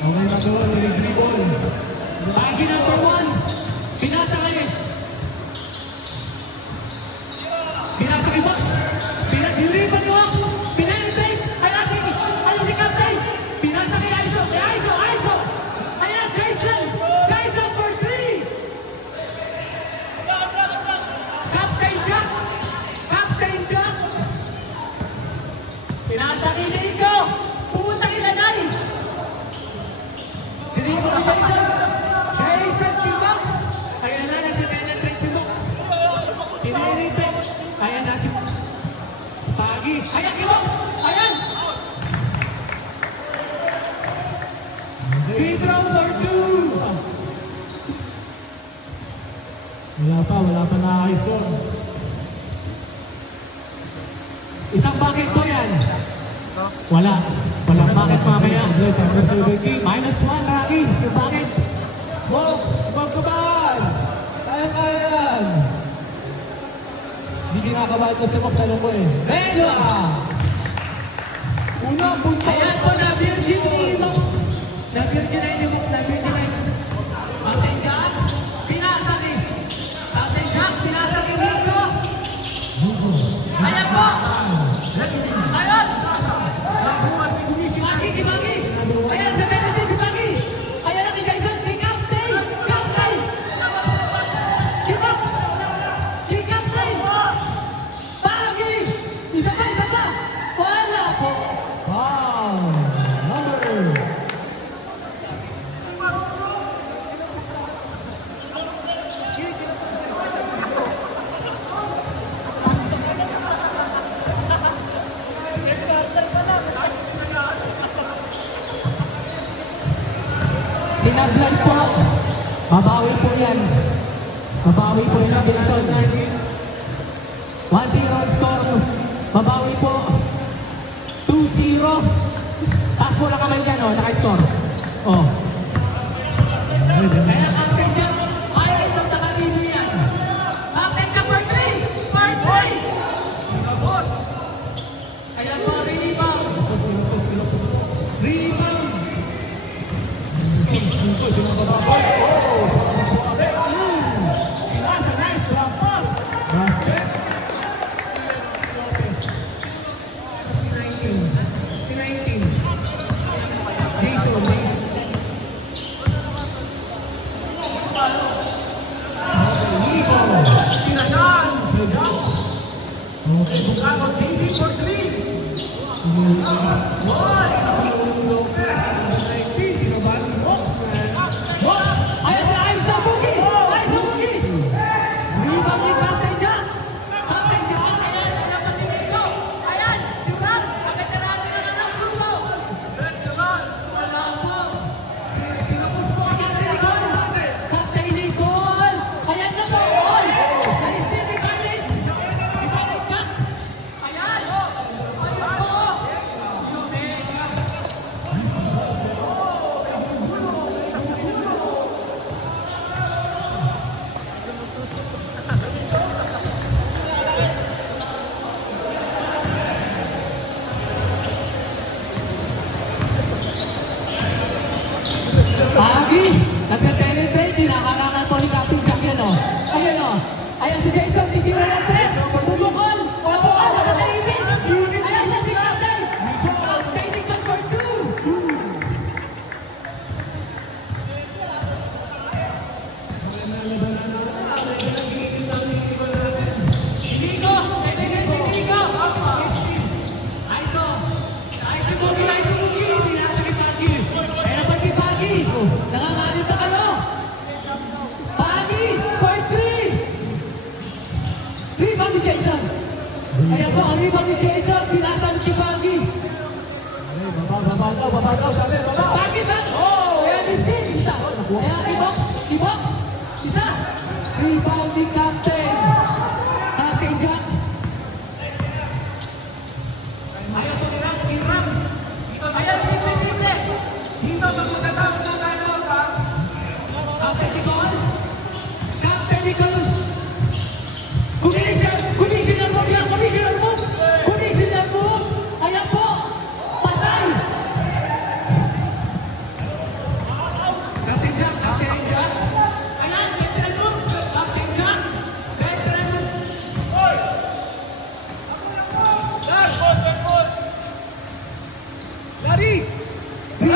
Okay na doon, nag-dribble. Pagi number 1. Pinasa kayo. Pinasa kayo box. Pinag-diripan nyo. Pinag-diripan. Ayun si Captain. Pinasa kayo Aizo. Aizo. Ayan, Jason. Jason for 3. Captain Jack. Pinasa kayo Nico. Pumunta kayo Lanay. Diripan si Jason si box. Ayan na, nag-penetrate si box. Piniripin. Ayan na si Pagi. Ayan si box. Ayan. Free throw for 2. Wala pa nakaka-score. Isang bucket po yan. Walang bucket mamaya. -1, Rocky. Yung bucket. Box, magkabal! Kaya yan! Hindi kinakabahan ko si Box, alam ko eh. Venga! Unang punto! Ayan po, na-virgin ni Box. Na-virgin ni Box. Captain Jack, pinasa ni. Captain Jack, pinasa ni Nico. Ayan po! Ayan! Bagi! Ayan, sa benefit si Bagi! Ayan na kay Jason, kay Captain! Si Box! Kay Captain! Bagi! Isa pa! Wala po! Wow! Number! Sinablan po. Babawi po yan si Jason. 1-0 score. Babawi po. 2-0. Taas po lang kamay dyan, naka-score. Kaya Captain Jack, highlight of the Caribbean. Captain Jack for 3. Ayan po, rebound. Nice drop pass. Basket! 19. Jason. Ayan si Aizo Bugi! Rebound ni Captain Jack! Ayan pa si Nico! Ayan! Si Rob! Kapeterano na ng grupo! Wala po! Tinapos po ang Captain Nicole! Ayan na po! Nice team ni Captain Jack! Ayan! Ayun po! Pagi! Nagpe-penetrate, sinakarangan po ni Captain Jack yan Ayan si Jason, hindi mo ng 3. Bubukol! Nakakaibis! Ayan na si Captain! Captain Nicole for 2! Nico! Nico! Aizo! Aizo Bugi! Pinasa ni Pagi! Ayan pa si Pagi! Nangangalit na kayo! Pagi! For 3! Rebound ni Jason! Ayan po, ang rebound ni Jason! Pinasa ni si Pagi! Baba daw, sabi, baba! Pagi na! Ayan ni Steve! Isa! Ayan, i-box! Isa! Rebound ni Captain! Captain Jack! Ayaw po i-ram! Ayaw, simple! Dito, magtatawag na tayo! Captain Nicole! Conditional move! Ayan po! Patay!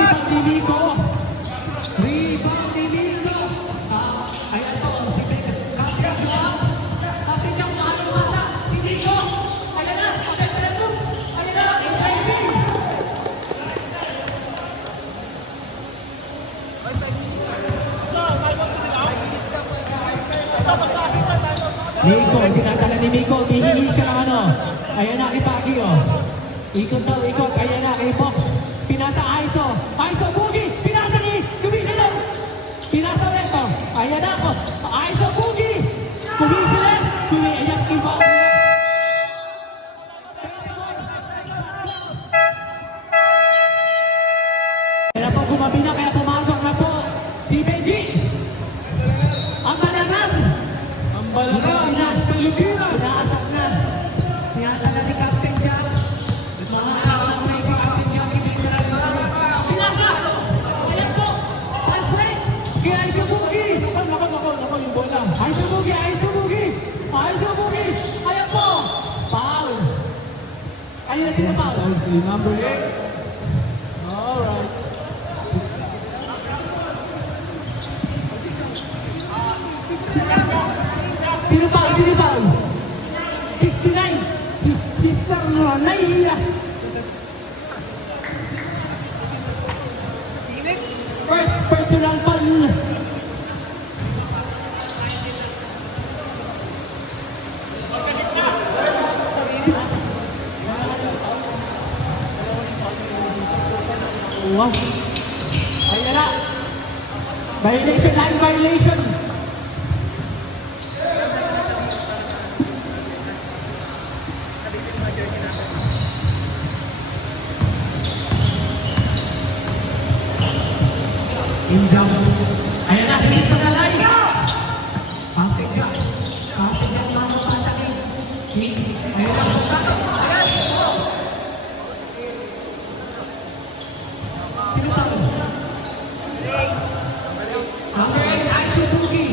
Rebound ni Miko. Rebound ni Miko. Ayan to, si Captain Jack. Captain Jack, paano mata? Si Miko. Ayan na, Captain Brooks. Ayan na, HIV. Miko, tinatala ni Miko. Hihingi siya ng ano. Ayan na, kay Pagi, oh. Ikot daw, ikot. Ayan na, kay Fox. Pinasa Aiso. Aiso, Bugi. Pinasa ni Kumisilan. Pinasa ulit, oh. Ayan na, oh. Aiso, Bugi. Kumisilan. Ayan, iba. Kaya po gumabi na, kaya pumasok na po si Benji. Ang Balaran. Ang Balaran ng Pilipinas. Pinasok na. Pinatala ni Captain Jack. Mga nakakapay si Captain Jack. Pinasok. Ayan po. Fast break. Kaya Aiso Bugi. Nako yung bola. Aiso Bugi. Aiso Bugi. Aiso Bugi. Ayan po. Foul. Ayun na sino foul? Si number 8. Alright. Sino pa? 69. Si Sister Ranaya. First personal foul. Wow. Ayan na. Violation, line violation. Injam. Ayan na, hindi pa nalay. Captain Jack. Captain Jack mga mapatakin. Ayan na, sino pa? Number 8, Aiso Bugi.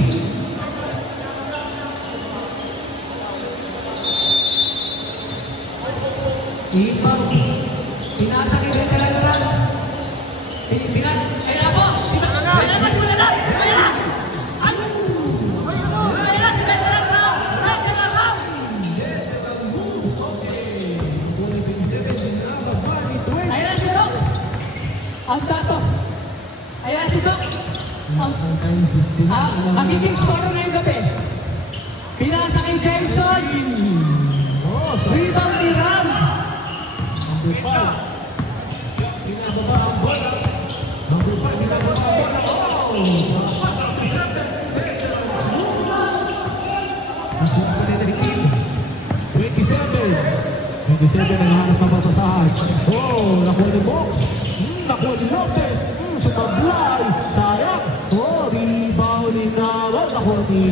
Ipaw. Pinatakin din talaga. Pinat. Ayan na po. Ayan na, simula na. Ayan na. Ayan na, si Veteran Brown. Ayan na si Doc. Ang tato. Ayan na si Doc. Magiging score ngayong gabi. Pinasa kay Jason. Rebound ni Ram. Number 5. Pinababa ang bola. Number 5, pinababa ang bola. Nasuha pa nila ni Kim. 27 ang hanap ng babasahan. Oh, nakuha ni Box. Nakuha ni Lopez. Sumablay. Sayang. Oh, rebound ni Nawal. Nakuha ni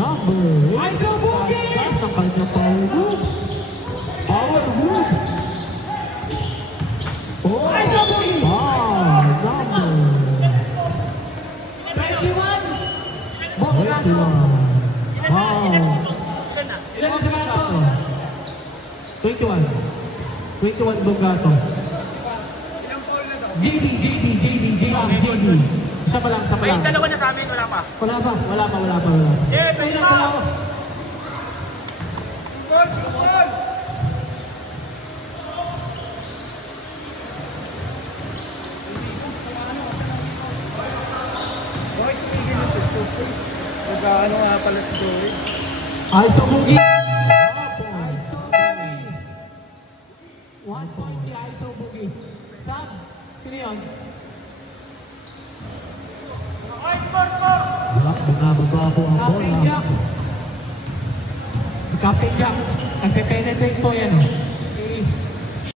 number 8. Aiso Bugi! Ang kanyang power moves. Power moves. Oh, Aiso Bugi! Ah, number 21. Bogato. Wow. Ilan sa gato? 21. 21 Bogato. JD. Isa pa lang. May dalawa na sa amin, wala pa. Wala pa. Eh, pwede pa. Goal! Bakit tumigil yung pagsupo? Nag-ano nga pala si Joey? Aiso Bugi. 1 point kay Aiso Bugi. Sam, sino yun? Score! Bumababa po ang bola. Captain Jack. Si Captain Jack. Nagpe-penetrate po yan.